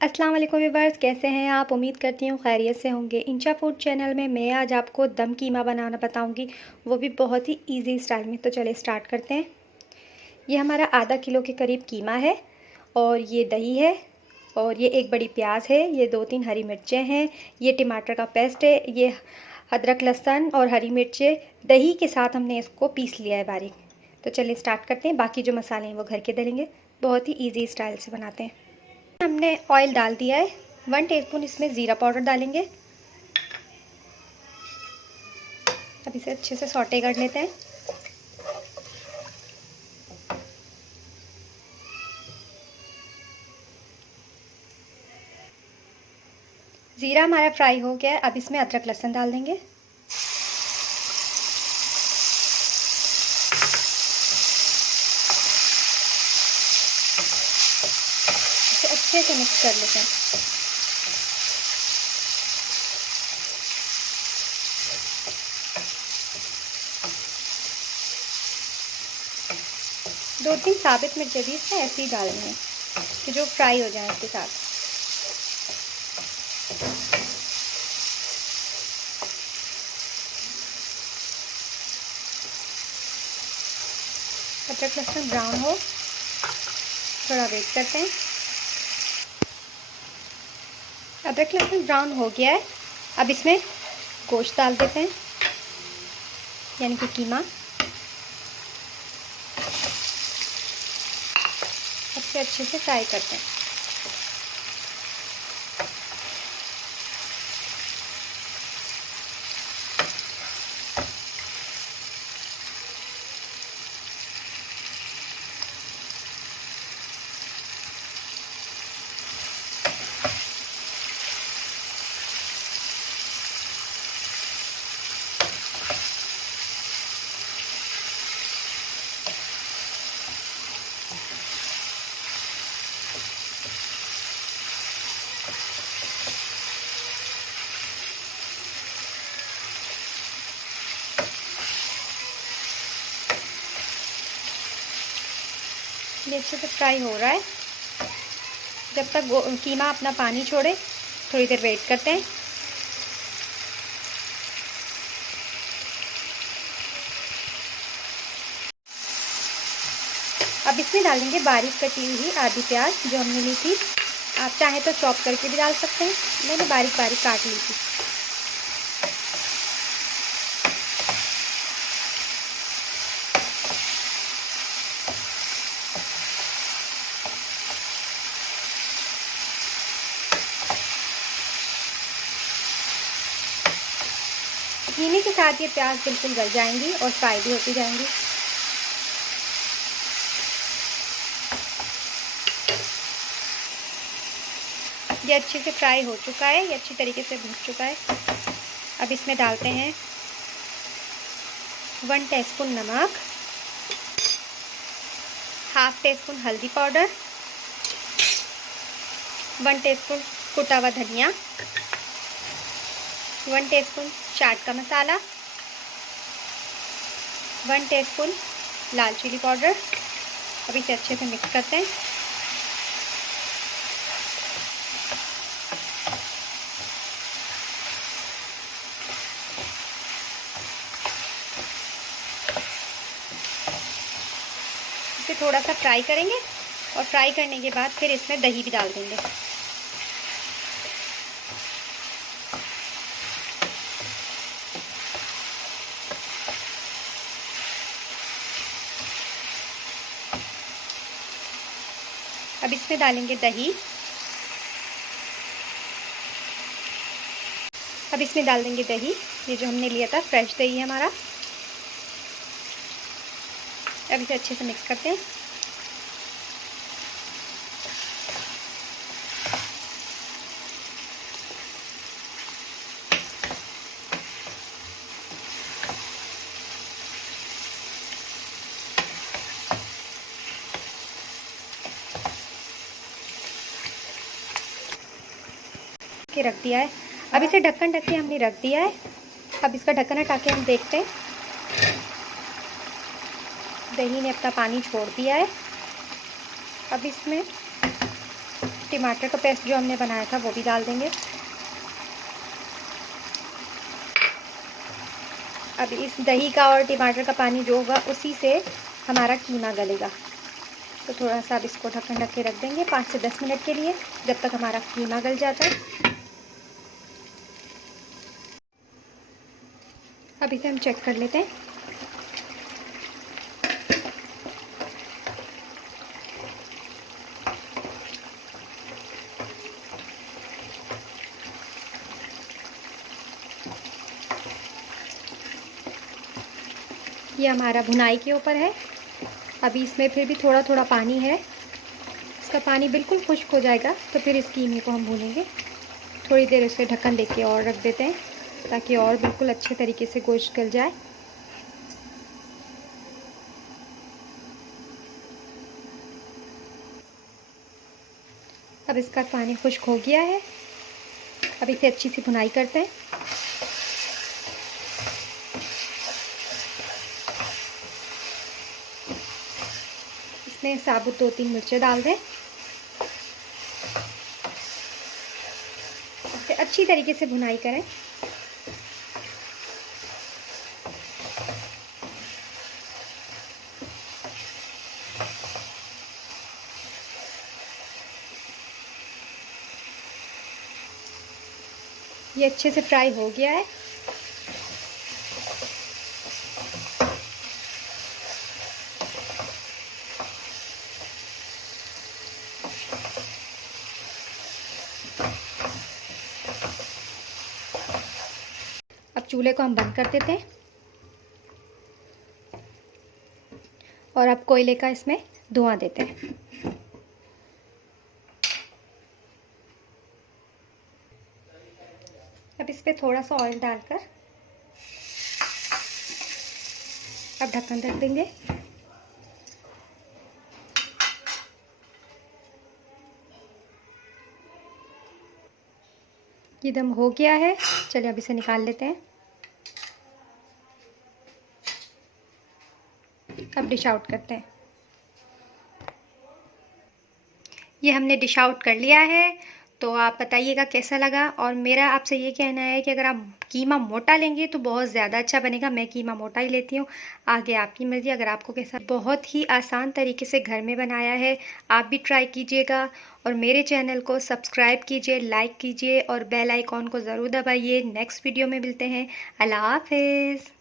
अस्सलाम वालेकुम व्यूअर्स, कैसे हैं आप। उम्मीद करती हूँ खैरियत से होंगे। इंचा फूड चैनल में मैं आज आपको दम कीमा बनाना बताऊंगी, वो भी बहुत ही इजी स्टाइल में। तो चलिए स्टार्ट करते हैं। ये हमारा आधा किलो के करीब कीमा है और ये दही है और ये एक बड़ी प्याज है, ये 2-3 हरी मिर्चें हैं, ये टमाटर का पेस्ट है, ये अदरक लहसुन और हरी मिर्चें दही के साथ हमने इसको पीस लिया है बारीक। तो चलिए स्टार्ट करते हैं। बाकी जो मसाले हैं वो घर के डालेंगे, बहुत ही ईजी स्टाइल से बनाते हैं। हमने ऑयल डाल दिया है, 1 टीस्पून इसमें ज़ीरा पाउडर डालेंगे। अब इसे अच्छे से सौटे कर लेते हैं। ज़ीरा हमारा फ्राई हो गया है, अब इसमें अदरक लहसुन डाल देंगे। इसे अच्छे से मिक्स कर लेते हैं। दो तीन साबित मिर्चें भी इसमें ऐसे ही डालनी है कि जो फ्राई हो जाए इसके साथ। अदरक लहसुन ब्राउन हो, थोड़ा वेट करते हैं। अदरक लहसुन ब्राउन हो गया है, अब इसमें गोश्त डाल देते हैं, यानी कि कीमा। अच्छे से फ्राई करते हैं। ये अच्छे से फ्राई हो रहा है। जब तक कीमा अपना पानी छोड़े थोड़ी देर वेट करते हैं। अब इसमें डालेंगे बारीक कटी हुई आधी प्याज जो हमने ली थी। आप चाहें तो चॉप करके भी डाल सकते हैं, मैंने बारीक बारीक काट ली थी। कीमे के साथ ये प्याज बिल्कुल गल जाएंगी और फ्राई भी होती जाएंगी। ये अच्छे से फ्राई हो चुका है, ये अच्छी तरीके से भून चुका है। अब इसमें डालते हैं 1 टीस्पून नमक, हाफ टीस्पून हल्दी पाउडर, 1 टीस्पून कुटा हुआ धनिया, 1 टीस्पून चाट का मसाला, 1 टीस्पून लाल चिली पाउडर। अब इसे अच्छे से मिक्स करते हैं। इसे थोड़ा सा फ्राई करेंगे और फ्राई करने के बाद फिर इसमें दही भी डाल देंगे। अब इसमें डालेंगे दही। अब इसमें डाल देंगे दही, ये जो हमने लिया था फ्रेश दही है हमारा। अब इसे अच्छे से मिक्स करते हैं। के रख दिया है। अब इसे ढक्कन ढक के हमने रख दिया है। अब इसका ढक्कन हटा के हम देखते हैं। दही ने अपना पानी छोड़ दिया है। अब इसमें टमाटर का पेस्ट जो हमने बनाया था वो भी डाल देंगे। अब इस दही का और टमाटर का पानी जो होगा उसी से हमारा कीमा गलेगा। तो थोड़ा सा अब इसको ढक्कन ढक के रख देंगे 5 से 10 मिनट के लिए, जब तक हमारा कीमा गल जाता है। अब इसे हम चेक कर लेते हैं। ये हमारा भुनाई के ऊपर है। अभी इसमें फिर भी थोड़ा थोड़ा पानी है। इसका पानी बिल्कुल खुश्क हो जाएगा तो फिर इस कीमे को हम भूनेंगे। थोड़ी देर इसे ढक्कन दे के और रख देते हैं ताकि और बिल्कुल अच्छे तरीके से गोश्त गल जाए। अब इसका पानी खुश्क हो गया है। अब इसे अच्छी सी भुनाई करते हैं। इसमें साबुत 2-3 मिर्चें डाल दें। इसे अच्छी तरीके से भुनाई करें। ये अच्छे से फ्राई हो गया है। अब चूल्हे को हम बंद कर देते हैं और अब कोयले का इसमें धुआं देते हैं। अब इस पे थोड़ा सा ऑयल डालकर अब ढक्कन रख देंगे। ये दम हो गया है। चलिए अब इसे निकाल लेते हैं। अब डिश आउट करते हैं। ये हमने डिश आउट कर लिया है। तो आप बताइएगा कैसा लगा। और मेरा आपसे ये कहना है कि अगर आप कीमा मोटा लेंगे तो बहुत ज़्यादा अच्छा बनेगा। मैं कीमा मोटा ही लेती हूँ। आगे आपकी मर्ज़ी। अगर आपको कैसा, बहुत ही आसान तरीके से घर में बनाया है, आप भी ट्राई कीजिएगा। और मेरे चैनल को सब्सक्राइब कीजिए, लाइक कीजिए और बेल आइकॉन को ज़रूर दबाइए। नेक्स्ट वीडियो में मिलते हैं। अल्लाह हाफ़िज़।